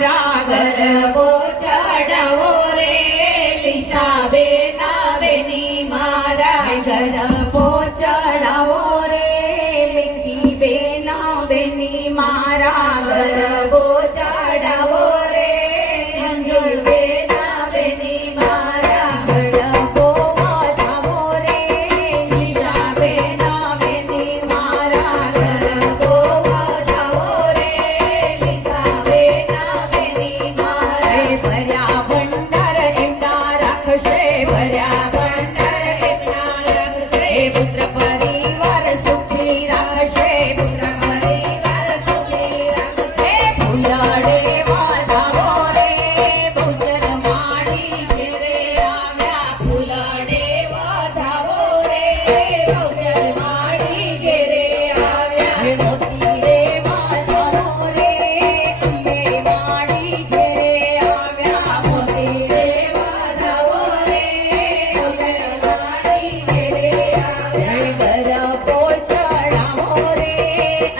मारा गरबो चढवो रे लीसा बेना बेनी मारा गरबो चढवो रे मीठी बेना बेनी मारा गरबो चढवो रे मंजूर बेना बेनी मारा गरबो વધાવો રે लीसा बेना बेनी मारा गरबो વધાવો रे लीसा बेना बेनी मारा ભર્યા ભંડાર એમના રાખશે ભર્યા ભંડાર એમના રાખશે પુત્ર પરિવાર સુખી રાખશે પુત્ર પરિવાર સુખી રાખશે ફૂલડે વધાવો રે બહુચર માડી ઘેરે આવ્યા ફૂલડે વધાવો રે બહુચર માડી ઘેરે આવ્યા મોતી રે વધાવો રે અંબે માડી ઘેરે આવ્યા મોતી રે વધાવો રે અંબે માડી ઘેરે આવ્યા ગરબો ચડાવો રે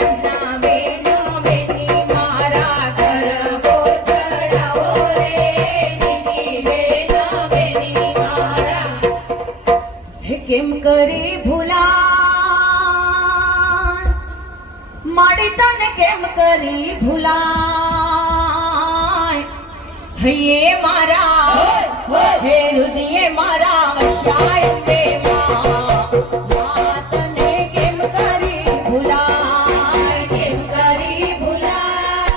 અંના બેનો બેની મારા ગરબો ચડાવો રે જીની બેના બેની મારા કેમ કરી ભૂલા માડી તને કેમ કરી ભૂલાય હૈયે મારા હે હૃદયે મારા વસ્યાય તે માં તને કેમ કરી ભૂલાય કેમ કરી ભૂલાય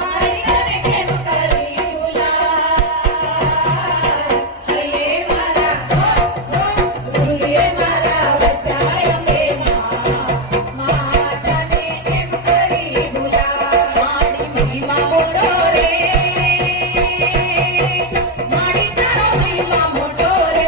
માડી તને કેમ કરી ભૂલાય હૈયે મારા હૃદયે મારા વસ્યાય તે માં તને કેમ કરી ભૂલાય માડી મહિમા મોટો રે માડી તારો મહિમા મોટો રે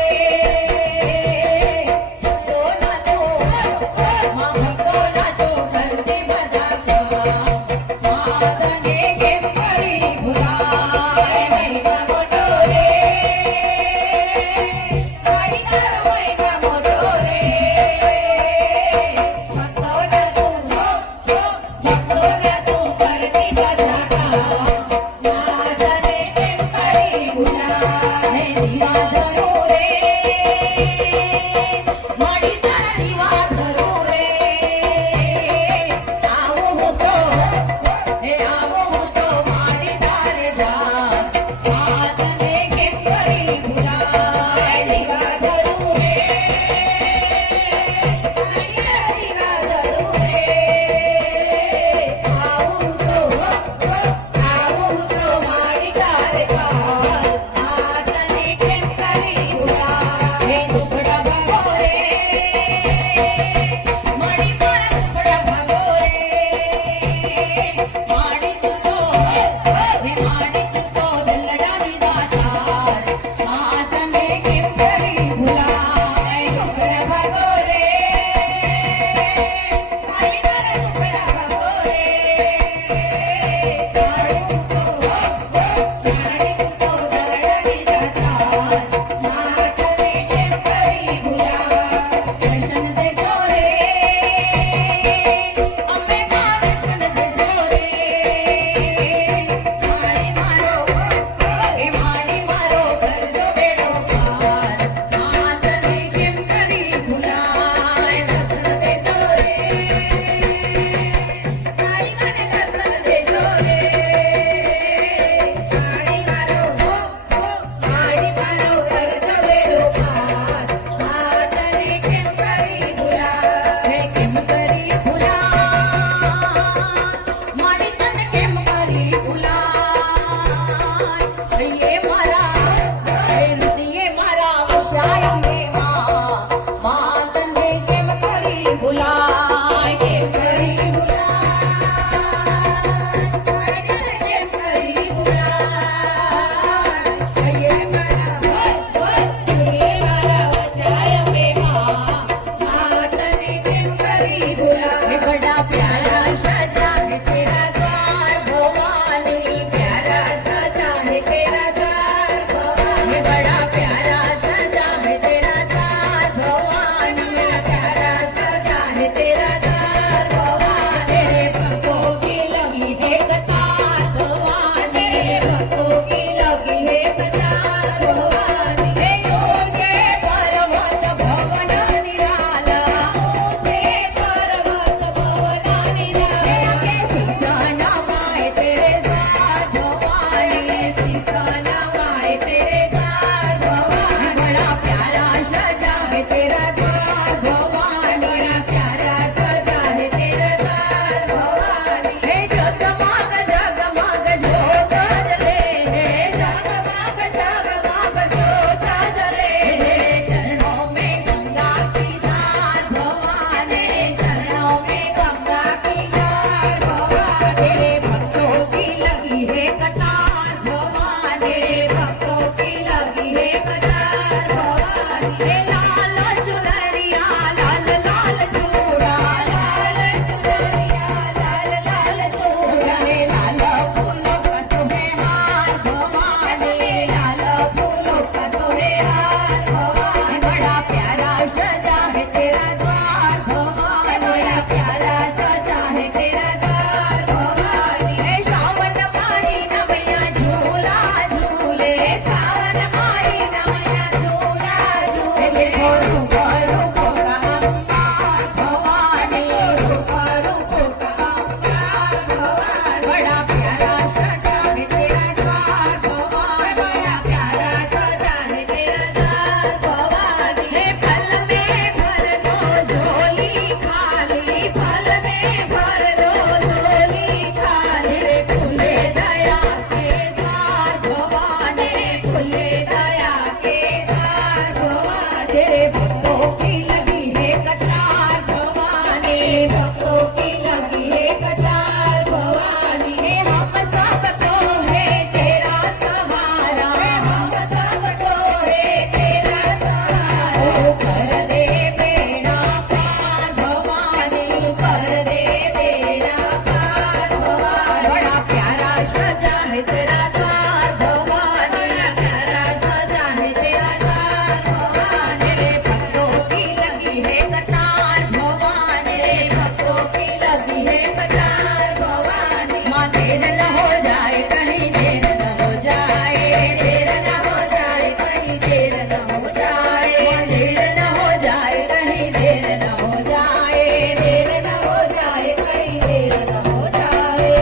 बड़ा प्यारा सजा है तेरा द्वार भवानी बड़ा प्यारा सजा है तेरा द्वार भवानी हे फल में भर दो झोली खाली फल में भर दो झोली खाली रे खुले दया के द्वार भवानी खुले दया के द्वार भवानी तेरे भक्तों की लगी है कतार भवानी भक्तों की लगी है कतार भवानी हे हम सबको है तेरा सहारा हम सबको है तेरा सहारा ओ कर दे बेड़ा पार भवानी कर दे बेड़ा पार भवानी बड़ा प्यारा सजा है तेरा द्वार भवानी प्यारा सजा है तेरा द्वार भवानी मेरे भक्तों की लगी है कतार भवानी भक्तों की लगी है कतार भवानी माँ देर न हो जाए कहीं देर न हो जाए देर न हो जाए कहीं देर न हो जाए माँ देर न हो जाए कहीं देर न हो जाए देर न हो जाए कहीं देर न हो जाए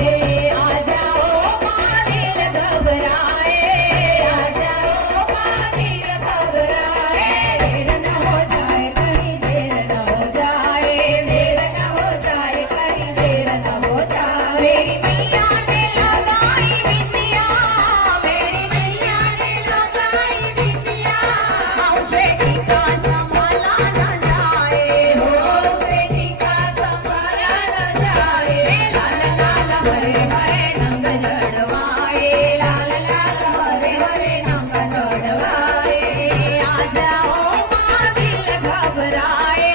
आ जाओ माँ दिल घबराए आ जाओ माँ दिल घबराए देर न हो जाए कहीं देर न हो जाए देर न हो जाए कहीं देर न हो जाए मेरी मैया ने लगाई बिंदिया मेरी मैया ने लगाई बिंदिया बेटी का संभाला न जाए हो बेटी का संभाला न जाए लाल लाल हरे हरे नंग जड़वाए लाल लाल हरे हरे रंग चढ़वाए आ जाओ माँ दिल घबराए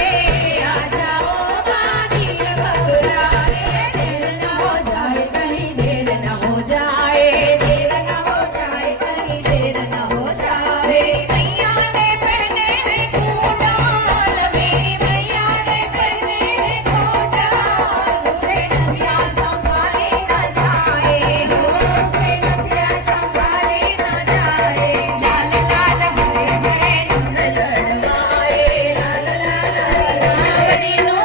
आ जाओ माँ दिल घबराए देर न हो जाए कहीं देर न हो जाए देर न हो जाए कहीं देर न हो जाए मैया ने पहने हैं कुंडल मेरी मैया ने पहने हैं कोटाल नदिया संभाली न जाए से नदिया संभाली न जाए लाल लाल हरे हरे नंद जड़वाए लाल लाल हरी नो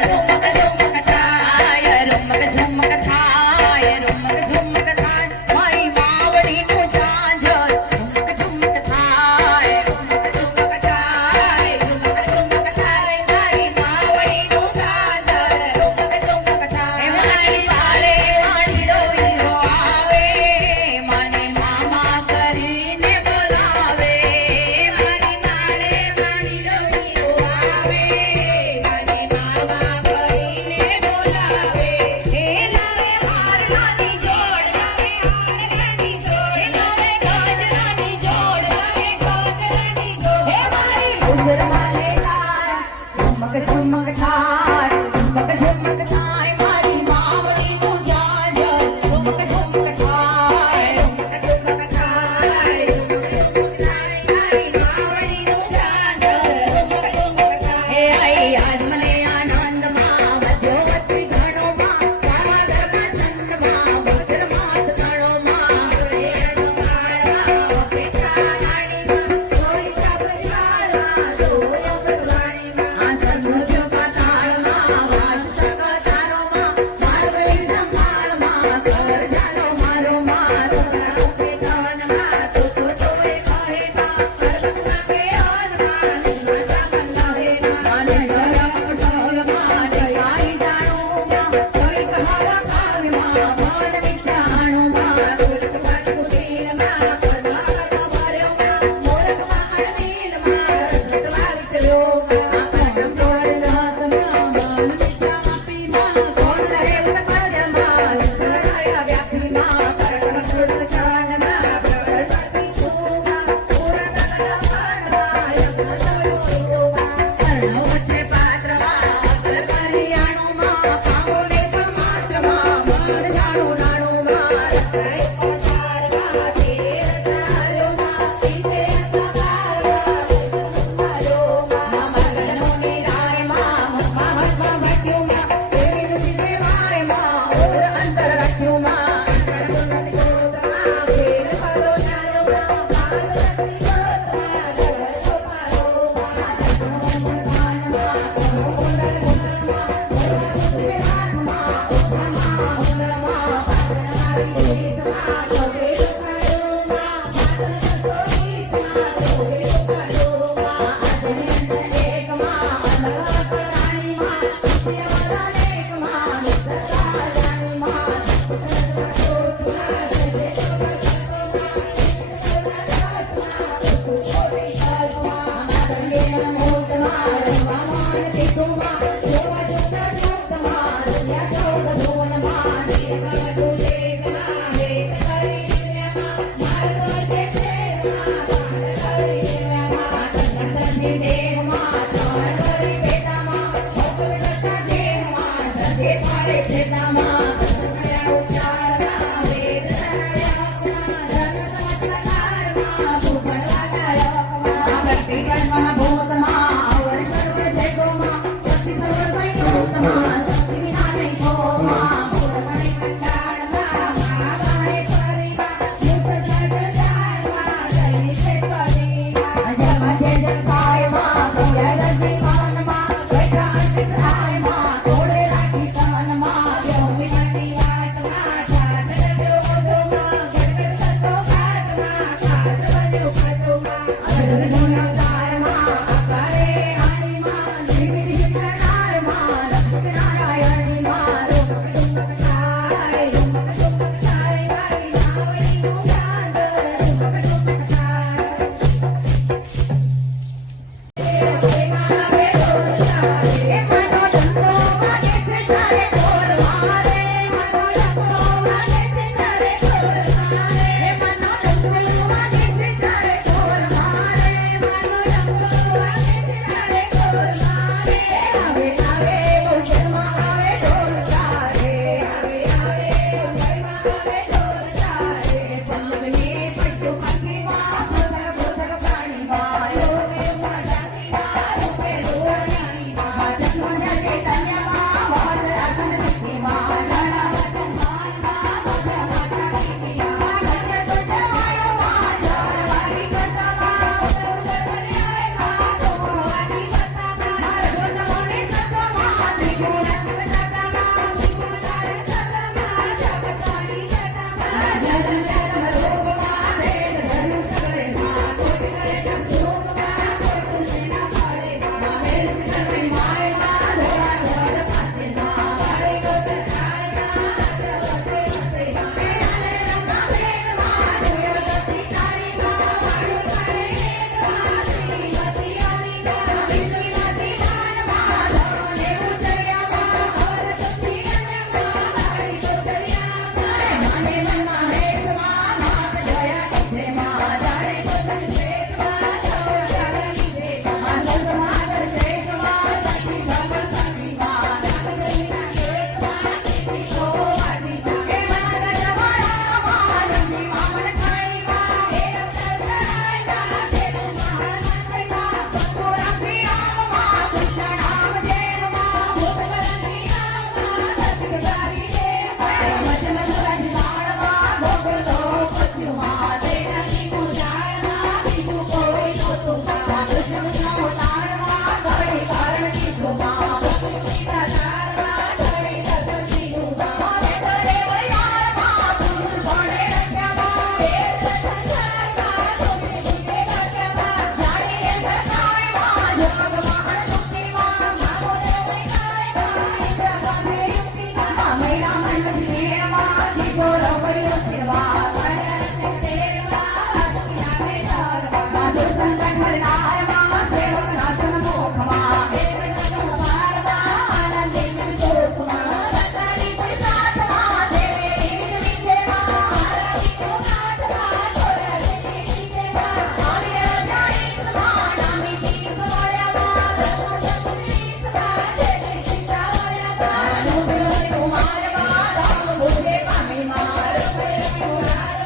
रुमक झुमक थाय रुमक झुमक थाय रुमक झुमक थाय माई मावड़ी नु झांझर रुमक झुमक थाय रुमक झुमक थाय रुमक झुमक थाय मारी मावड़ी नो सादर रुमक झुमक थाय हे मारी पारे पाणी डोईरो आवे माने मामा કરીને બોલાવે મારી મારે મારી રોઈ આવે મારી મામા કરીને બોલાવે હે લાવે હાર નાની જોડ લાવે હાર નાની જોડ લાવે ગજરાની જોડ લાવે ગજરાની જોડ હે મારી ઉંદર વાલે તાર ઝુમક ઝુમક થાર ઝુમક ઝુમક થાય મારી માવડી નું જાજર ઝુમક ઝુમક થાય ઝુમક થાય ઝુમક થાય મારી માવડીનું ચાદર ઝુમક થાય હે આઈ આજ મને આનંદમાં વધ્યો વતી ઘણોમાં સામા ધર્મા ચંદમાં ભદ્ર માત ગણોમાં રે રમાળા પિતા રાણીમાં કોઈ સાબરવાળા સોય પરવાણીમાં આ સદગુજો પાતાળમાં વાજ સગા તારોમાં મારવડી સંભાળમાં ખબર જાનો મારો માર કે કાનમાં તો તોય કહે માં કરમના કે આનમાં સુનતા બંધાવેમાં માને ગરમ ઢોલમાં જગાઈ જાણોમાં કોઈ કહાવા કાવ્યમાં મન વિચાણોમાં સુરતમાં કુટીરમાં કદમાં કમાર્યોમાં મોરકમાં હળવીલમાં રસવા વિચલોમાં આ પરમ ડોળ રાતમાં મન વિચામાં પીમાં કોણ રહે સપદમાં સરાયા વ્યાપીમાં પરમ સુર ચાનમાં પ્રબળ શક્તિ સોમાં પૂર્ણ પાણમાં યજ્ઞ સરોમાં કર્ણો વચ્ચે પાત્રમાં અકલ કરિયાણોમાં પાઓને પણ માત્રમાં મન જાણો નાણોમાં રસાય કોઠારમાં તેર તારોમાં પીતે સવારમાં સુમારોમાં મગનનો નિરાયમાં મહાત્મા ભટ્યુમાં સેવિત દિવ્યમાયમાં ઓર અંતર રખ્યુમાં કર્મનદ ગોતમાં ફેર પરો નારોમાં પાર્વતી ગોતમાં જળ પારોમાં મનમાં Thank you.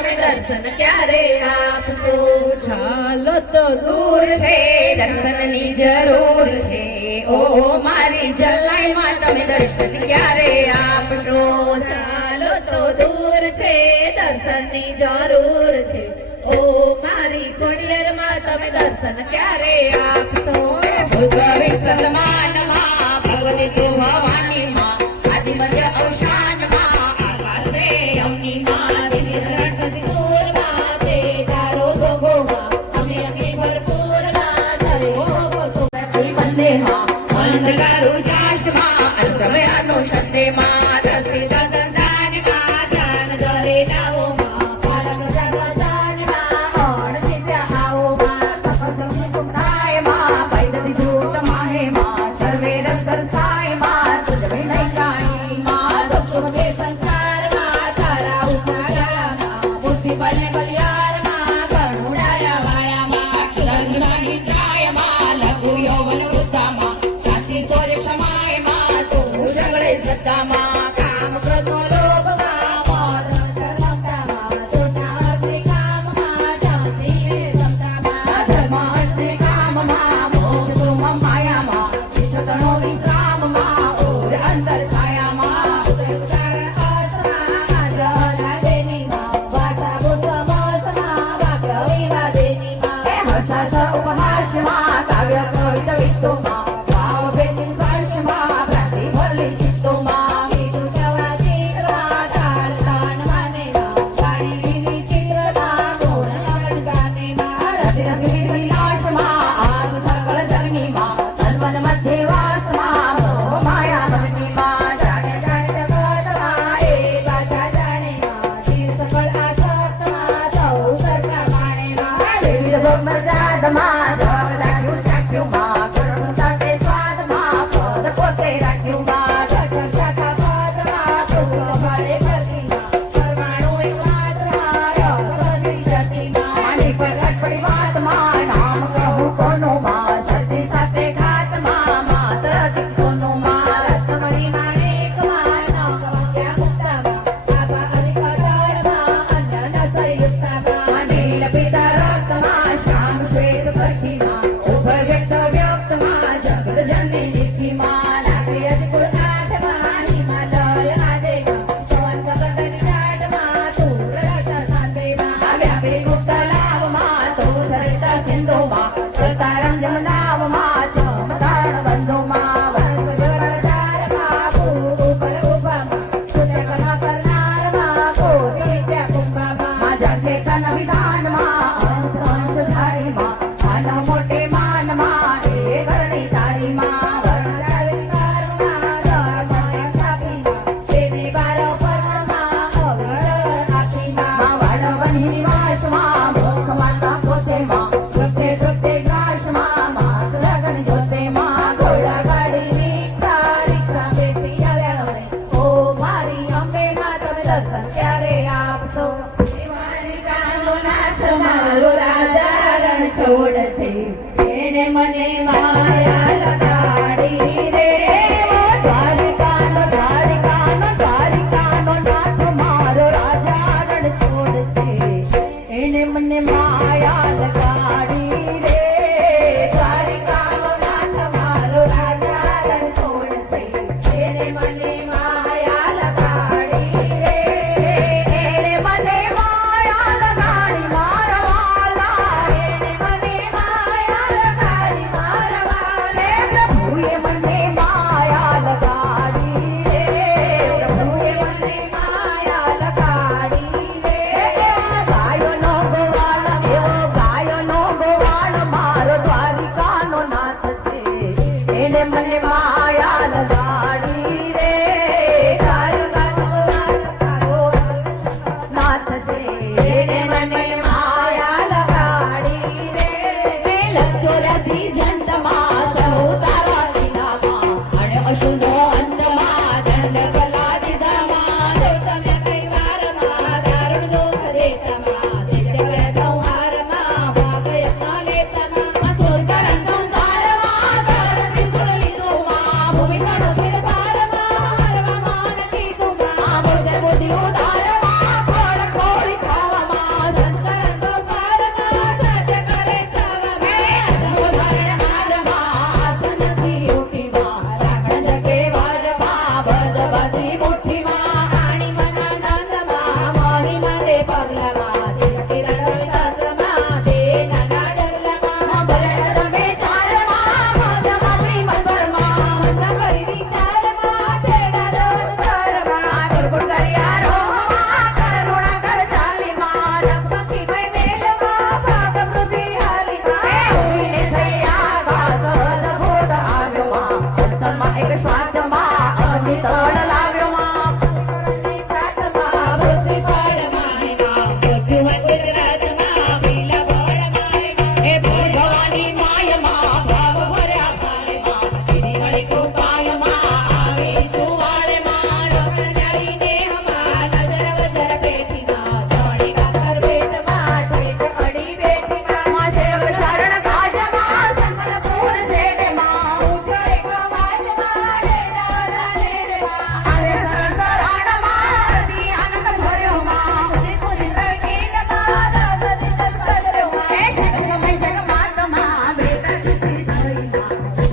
તમે દર્શન ક્યારે આપશો? ચાલો તો દૂર છે દર્શનની જરૂર છે ઓ મારી જલાઈમાં તમે દર્શન ક્યારે આપશો? ચાલો તો દૂર છે દર્શનની જરૂર છે ઓ મારી ખોડિયારમાં તમે દર્શન ક્યારે આપશો? ભગવે સન્માનમાં ભગવતી તું ભવાનીમાં આદિ મધ્ય અવસાનમાં આકાશે અમની માં રણકતી દૂરમાં તે તારો જોગોમાં અમે અગ્નિ ભરપૂરમાં ધરે હોગો સુરતી બંદેમાં અંધકારું ચાશમાં અંતમયાનો શબ્દેમાં દર્શી દાનમાં જાન દરે જાઓમાં પાલક જાગદાનમાં હોડ સિદ્ધ આવોમાં તપસ્વી કુમરાયમાં પૈદતી ધૂત માહેમાં સર્વે રસરસાયમાં સુજવે નૈકાણીમાં સપ્તમકે સંસારમાં તારા ઉઠાડામાં બુદ્ધિ બને બલિયારમાં કરુણાયા વાયામાં સંગની ત્રાયમાં લઘુ યૌવન વૃદ્ધામાં સાચી ચોર્ય ક્ષમાયમાં તું જગડે શ્રદ્ધામાં કામ ક્રોધો લોભમાં મોદ ધર્મતામાં તુના અગ્નિ કામમાં જાતિને સમતામાં ધર્મ હસ્તે કામમાં મોક્ષ તુમ માયામાં વિશ્વતણો વિશ્રામમાં ઓર અંતર છાયામાં ઉદાહરણ આત્મા જહરા દેનીમાં વાસા બુદ્ધમતમાં વાક્ય વિવાદેનીમાં હર્ષ ઉપહાસમાં કાવ્ય કવિત વિસ્તુમાં ભાવ ભેદિન સ્પર્શમાં પ્રતિભલી ચિત્તોમાં કીધું જવા ચિત્રમાં તાલ તાન માનેમાં વાણી વિધિ ચિત્રમાં ગુણ નમન ગાનેમાં રતિ રતિ વિલાસમાં આગ સકળ જગનીમાં તન્મન મધ્ય વાસમાં મોહ માયા ભવનીમાં જાણે જાણે જગતમાં એ બાધા જાણેમાં જીવ સફળ આસક્તમાં સૌ સરખા માણેમાં વિવિધ ભોગ મર્યાદમાં જવાબ રાખ્યું ચાખ્યુંમાં કરુણ સાથે સ્વાદમાં પદ પોતે રાખ્યુંમાં જઠર શાખા પદમાં શુક્લ ફળે પ્રતિમાં પરમાણુ એક માત્રમાં રસ બધી જતિમાં માની પર અટપડી વાતમાં નામ કહું કોનુંમાં સતી સાથે ઘાતમાં માત્ર અધિક કોનુંમાં રત્નમણી માણેકમાં નવ વાક્યા મુક્તામાં આભા અધિક અજાડમાં અન્ય નસરી યુક્તામાં નીલ પિતા રક્તમાં શ્યામ શ્વેત કઠીમાં ઉભય વ્યક્ત વ્યક્તમાં જગત જનની નિધિમાં નાગરી અધિકુળ આઠમાં હિમાલય આદેમાં પવન ગગનની જાડમાં તુર રસ સાંદેમાં વ્યાપે ગુપ્ત લાભમાં તો સરિત સિંધુમાં પ્રતારમ જમનાવમાં ચમતારણ બંધુમાં વંશ જળધારમાં ભૂ ઉપર ઉભામાં સૂચકના કરનારમાં કોટી વિદ્યા કુંભામાં જાતે તન વિધાનમાં અંશ ધારીમાં માનવ મોટે માનમાં એ કરણી તારીમાં વર્ણધારી કારમાં ધર્મ સ્થાપીમાં દેવી બારો પરમમાં અવળ આપીમાં વાડવની નિવાસમાં મોક્ષ માતા પોતેમાં વૃત્તે વૃત્તે ગ્રાસમાં માત લગન જોતેમાં ઘોડા ગાડી રીક્ષા રીક્ષા બેસી આવ્યા હવે ઓ મારી અંબે માં તમે દર્શન ક્યારે આપશો? શિવાજી કાનો નાથ મારો રાજ डरला मा देवकी रडवे सासरा मा दे नाना डरला मा बरड डबे चार मा माझा मामी मनभर मा मन्ना करी विचार मा तेडा दोर मा दुर्गुण करिया रो मा करुणा कर चाली मा रघुपती मै मेल मा भाग पृथ्वी हाली मा उरीने सैया घासल घोट आव्यो मा सन्मा एक श्वास मा अमितड लाव्यो मा पृथ्वी पाड मारे मा पृथ्वी वंदित राज मा बिला बोड मारे मा हे भगवानी माय मा भाव भर्या भाले मा तिनी घडी कृपाय मा आवी तू वाळे मा डोळ्यानी नेह मा नजर वजर पेठी मा जोडी काकर भेट मा ठेट अडी बेटी मा मा सेव शरण काज मा संकल पूर सेवे मा उठे गवाज मा डेडा डेडे मा अरे शरण मा ती आनंद भर्यो मा जिंदगीन मा दास दिल बदलो मा हे जगमय जगमात मा बेटा किती सई मा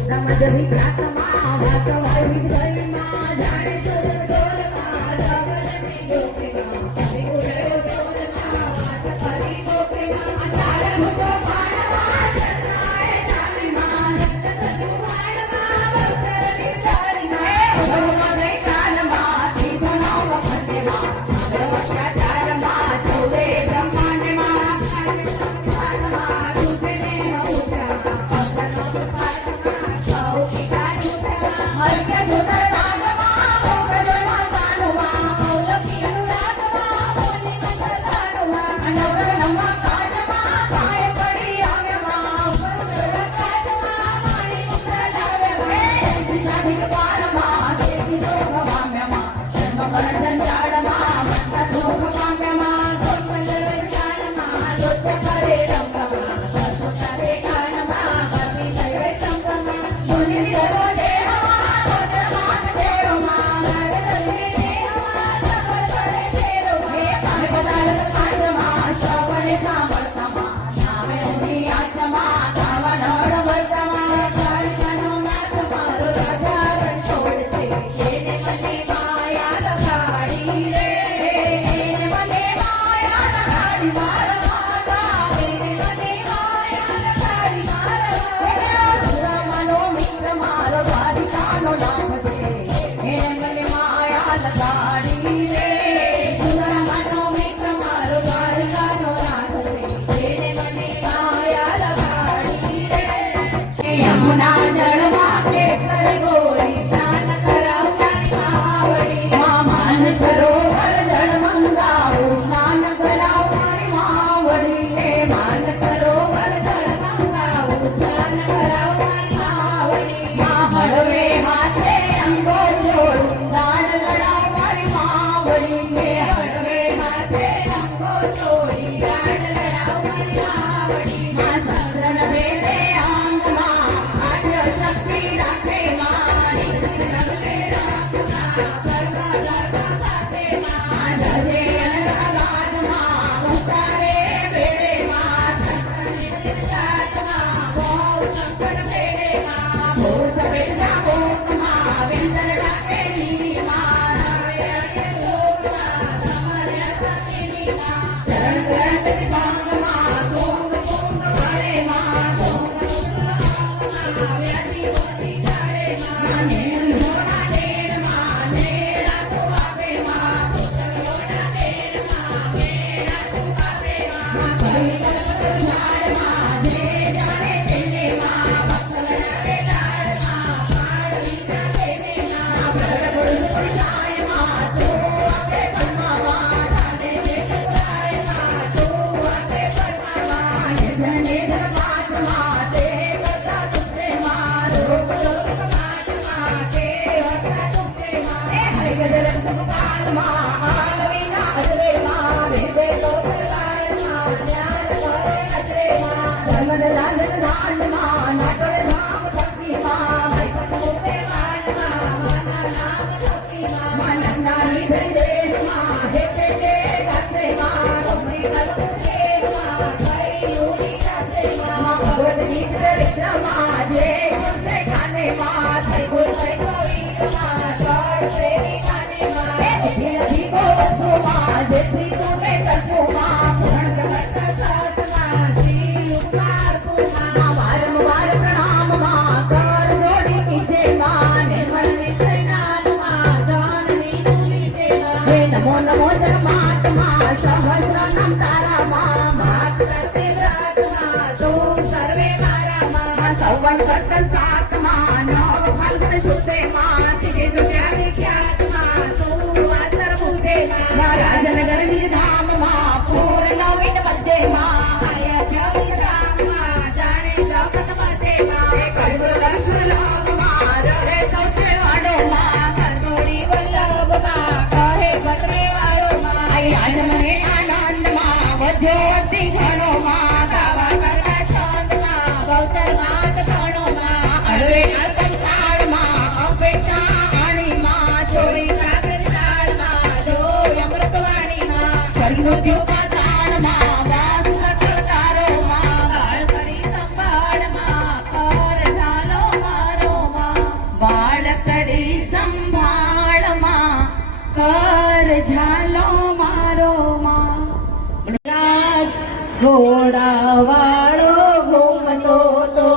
समज विख्यात मा वात वावी गई मा जाणे तुझ तोर मा जावनी गोपी मा निगुरे तोर मा वात करी गोपी मा चाल मुझो पाण मा शरणाए जाती मा रक्त तुमाण मा भक्तरी चाली मा भगवान काल मा ती बनाव फते मा भगवत्या चाल मा चौदे ब्रह्मांड मा यमुना जळवा केसर गोरी स्नान करावयाची मावळी मान सरोवर जळमंगाऊ स्नान करावयाची मावळी हे मान सरोवर जळमंगाऊ स्नान करावयाची मावळी मा हळवे हाते अंघोळ सोडून दान लढावयाची मावळी हे हळवे हाते अंघोळ सोडी दान लढावयाची मावळी मा चंद्रन वेले अंग मा शक्ती राखे मा नगले धजे रागात मा उतारे बेडे मा शंकर बेडे मा भूत बेडा भूत मा विंदर टाके नी मा चरण चरण बांग मा गोंग गोंग वाले मा मा મોતિયોમાં ઝાડમાં વાસ સકળતારોમાં વાળ કરી સંભાળમાં કર ઝાલો મારોમાં વાળ કરી સંભાળમાં કર ઝાલો મારોમાં રાજ ઘોડા વાળો ઘૂમતો તો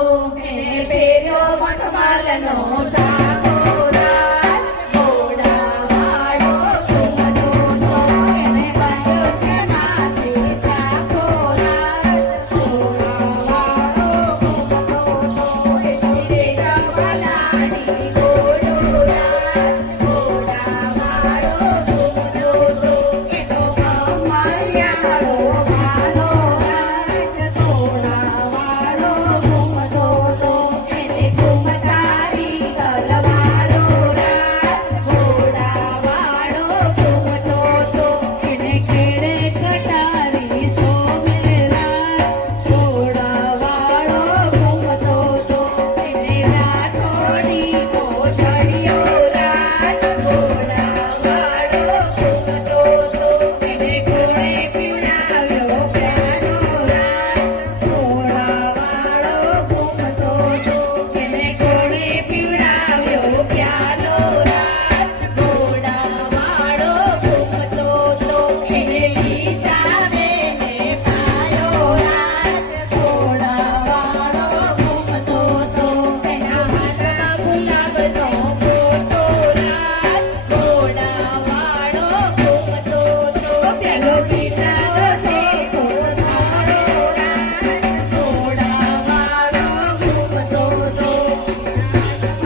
એને ફેર્યો મખમલનો ચાકો રાજ ઘોડા વાળો ઘૂમતો તો એને બાંધ્યો છે માથે સાકો રાજ ઘોડા વાળો ઘૂમતો તો એની રખવાલાણી ઘોડો રાજ ઘોડા વાળો ઘૂમતો તો એનો કમરિયાળો ભાલો રાજ ઘોડા વાળો ઘૂમતો તો એને ઘૂમતારી તલવારો રાજ ઘોડા વાળો ઘૂમતો તો એને ખેડે કટારી સોમેલ રાજ ઘોડા વાળો ઘૂમતો તો એને રાઠોડી કોથળીઓ રાજ ઘોડા વાળો ઘૂમતો તો એને ઘોડે પીવડાવ્યો પ્યારો રાજ ઘોડા વાળો ઘૂમતો તો એને ઘોડે પીવડાવ્યો પ્યાલો રાજ ઘોડા વાળો ઘૂમતો તો એને લીસાવે ને પાયો રાજ ઘોડા વાળો ઘૂમતો તો એના હાથમાં ગુલાબનો ફોટો રાજ ઘોડા વાળો ઘૂમતો તો પેલો પીતાનો શેકો થાળો રાજ ઘોડા વાળો ઘૂમતો તો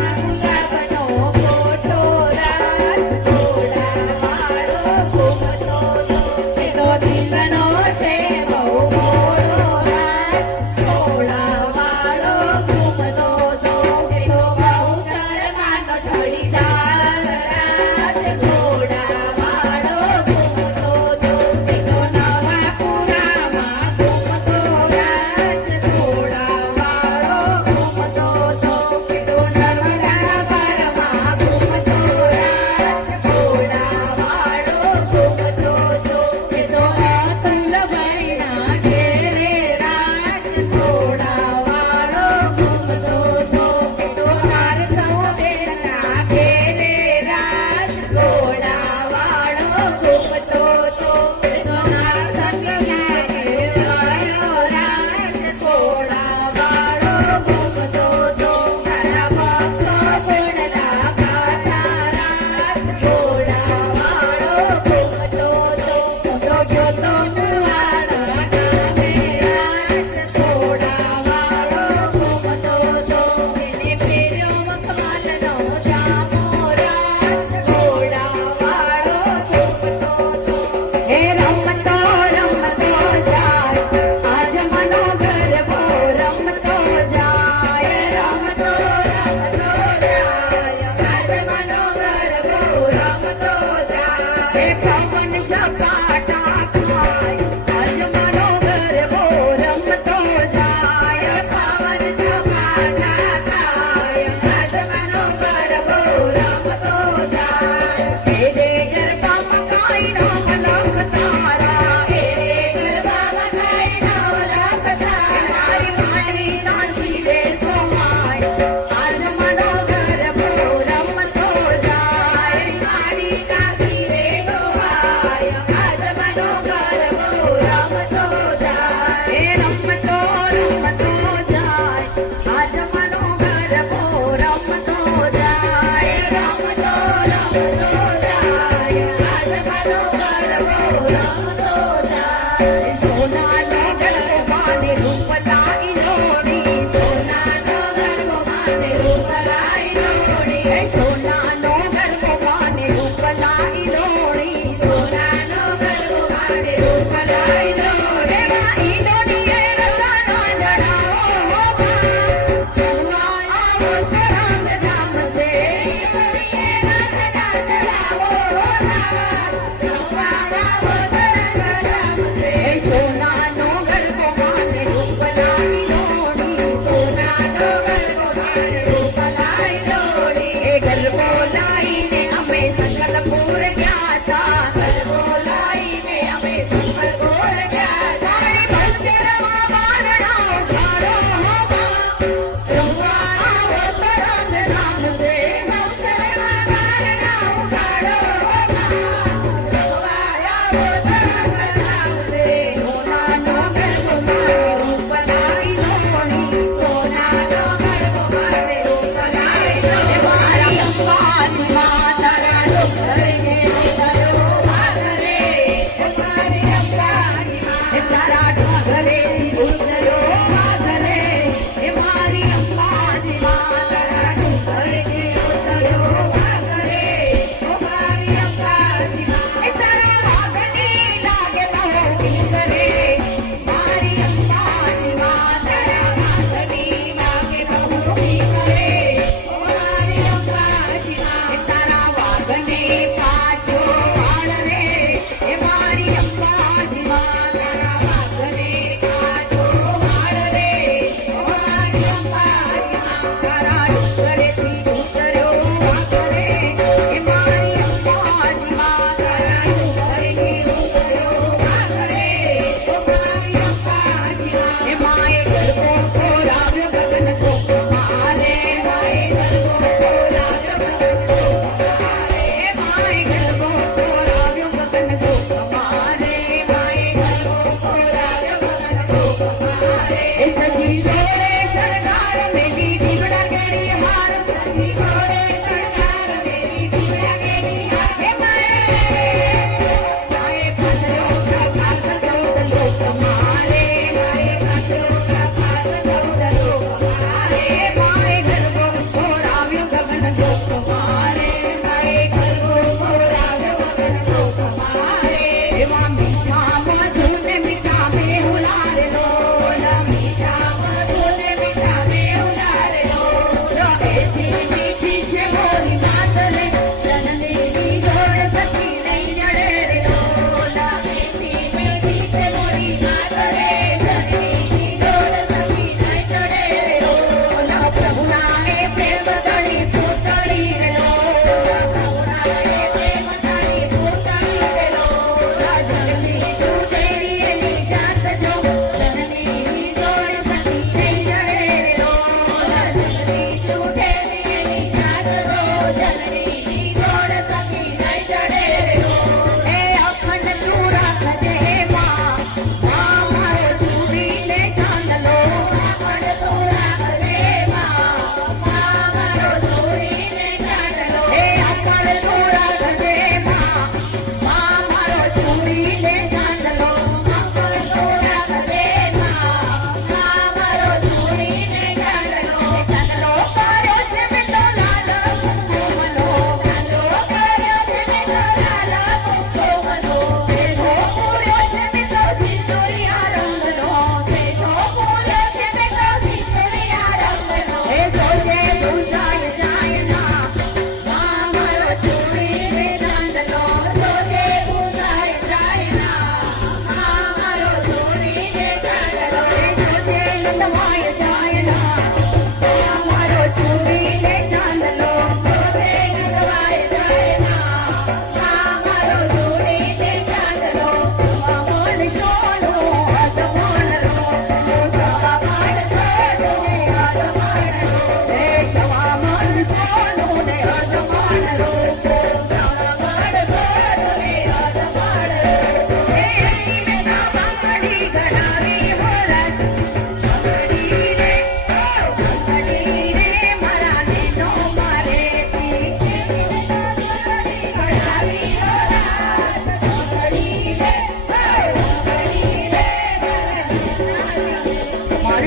ગુલાબનો ફોટો રાજ ઘોડા વાળો ઘૂમતો તો એનો દિલનો છે બહુ મોડો રાજ ઘોડા વાળો ઘૂમતો તો એનો બહુ શરમાનો છડીદાર રાજ ઘોડા વાળો ઘૂમતો તો એનો નવાપુરામાં ઘૂમતો રાજ ઘોડા વાળો ઘૂમતો તો એનો નર્મદા પારમાં ઘૂમતો રાજ ઘોડા વાળો ઘૂમતો તો એનો અતુલભાઈના ઘેરે રાજ ઘોડા વાળો ઘૂમતો તો એનો નારસવ બેનના ઘેરે રાજ ઘોડા વાળો ઘૂમતો તો એનો નારસંગના ઘેરાયો રાજ ઘોડા વાળો ઘૂમતો તો તારા ભક્તો ગુણલા ગાતા રાજ ઘોડા વાળો ઘૂમતો તો મોટો ગયો તો સુવાળા ગામે રાજ ઘોડા વાળો ઘૂમતો તો એને ફેર્યો મખમલનો જામો રાજ ઘોડા વાળો ઘૂમતો તો હે રમતો રમતો જાય આજ મનો ગરબો રમતો જાય રમતો રમતો જાય આજ મનો ગરબો રમતો જાય હે પવન સપાટા ખાય આજ મનો ગરબો રમતો જાય પાવન સપાટા થાય આજ મનો ગરબો રમતો જાય હે રે ગરબામાં કાંઈ નો મલક તારા હે રે ગરબામાં થાય નવ લાખ તારા મારી મારી નાસી રે સોમાય આજ મનો ગરબો રમતો જાય સાડી કાશી રે ગોવાય આજ મનો ગરબો રમતો જાય હે રમતો રમતો જાય આજ મનો ગરબો રમતો જાય રમતો રમતો જાય આજ મનો ગરબો રમતો જાય સોનાનો ગરબો માને રૂપલા ઈલોડી સોનાનો ગરબો માને રૂપલાઈ નોડી હે સોનાનો ગરબો માને રૂપલા ઈલોડી સોનાનો ગરબો માને રૂપલાઈ નોડી એમાં ઈલોડીએ રસાનો જડાવો જુવા આવો સરંગ જામશે રસના ચડાવો જુવા આવો સરંગ જામશે હે સોનાનો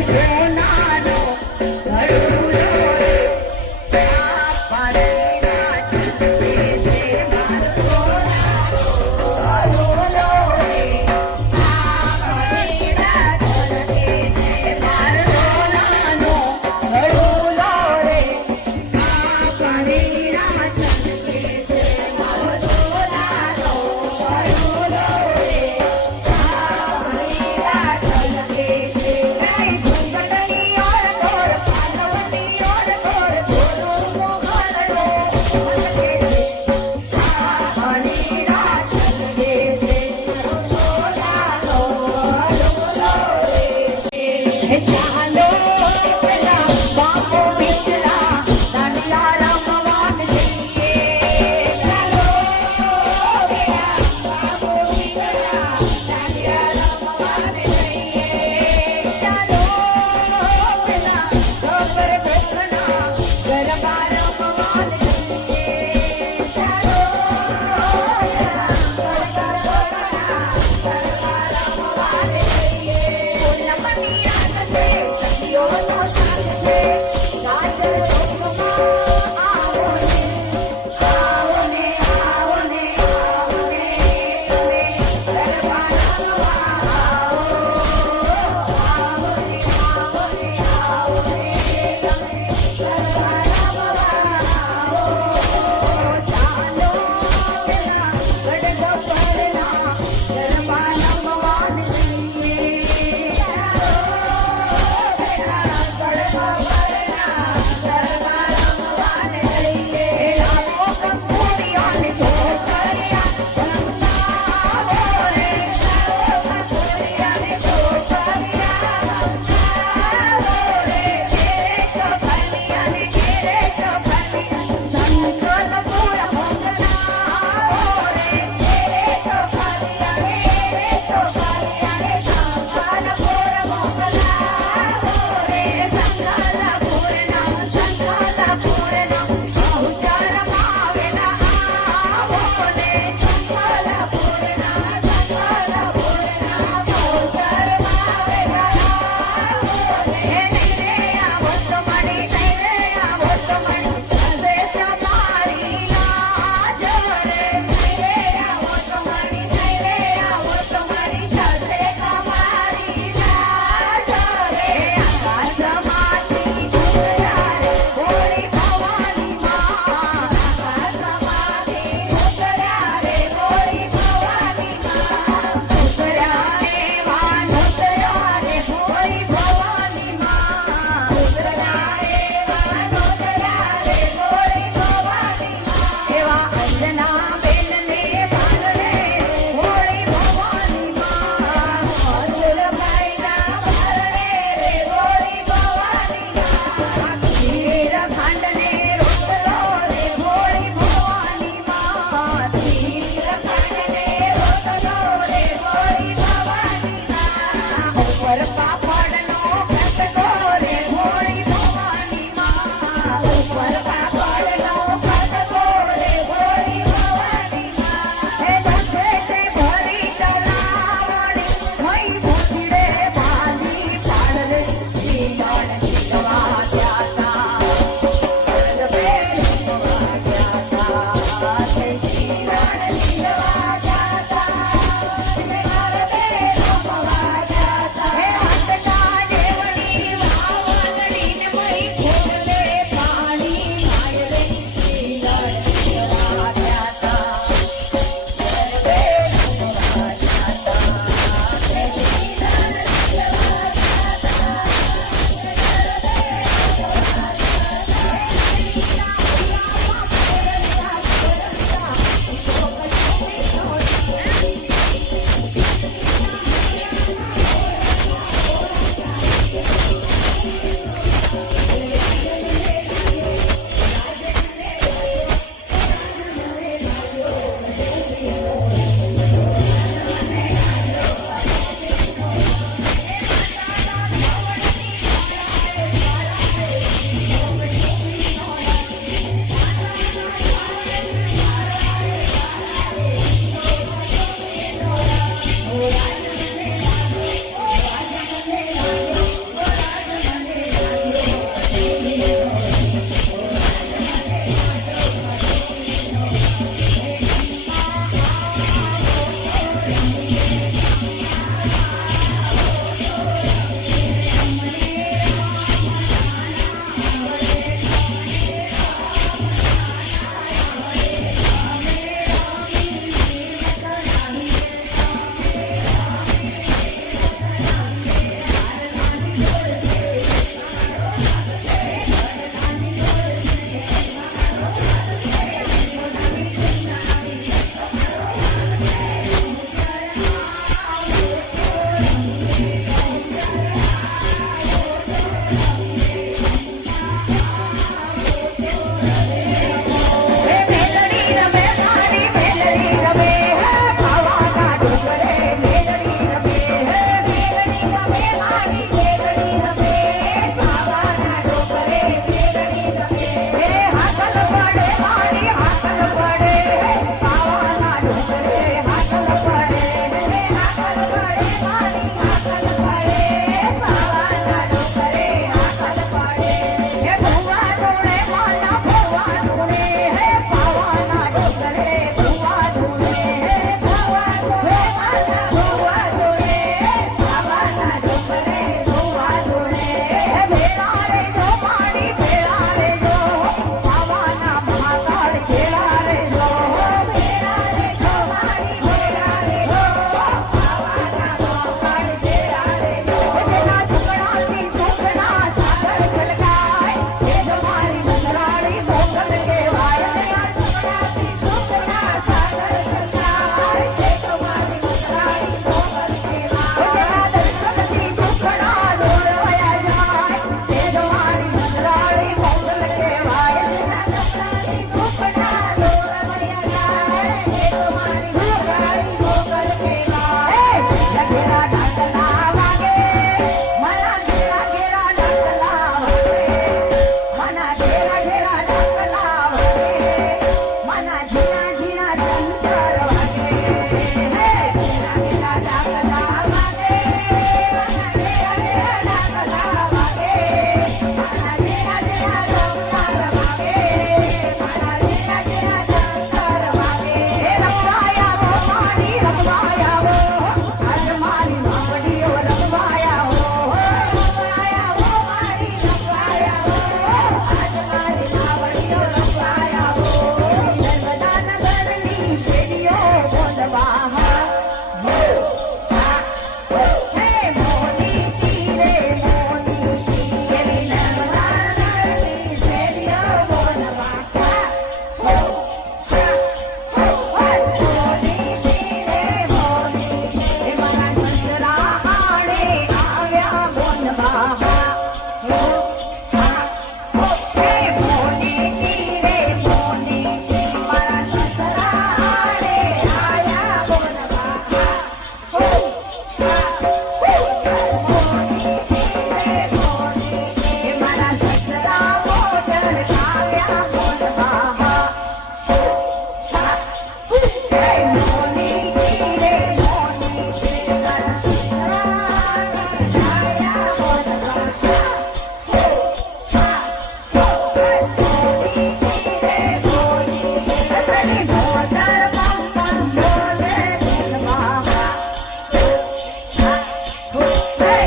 સોનાનો ગળુલો રે આ પાણીના છલકે છે મારો સોનાનો ગળુલો રે આ પાણીના છલકે છે મારો સોનાનો ગળુલો રે આ પાણીના છલકે છે મારો સોનાનો ગળુલો રે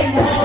जय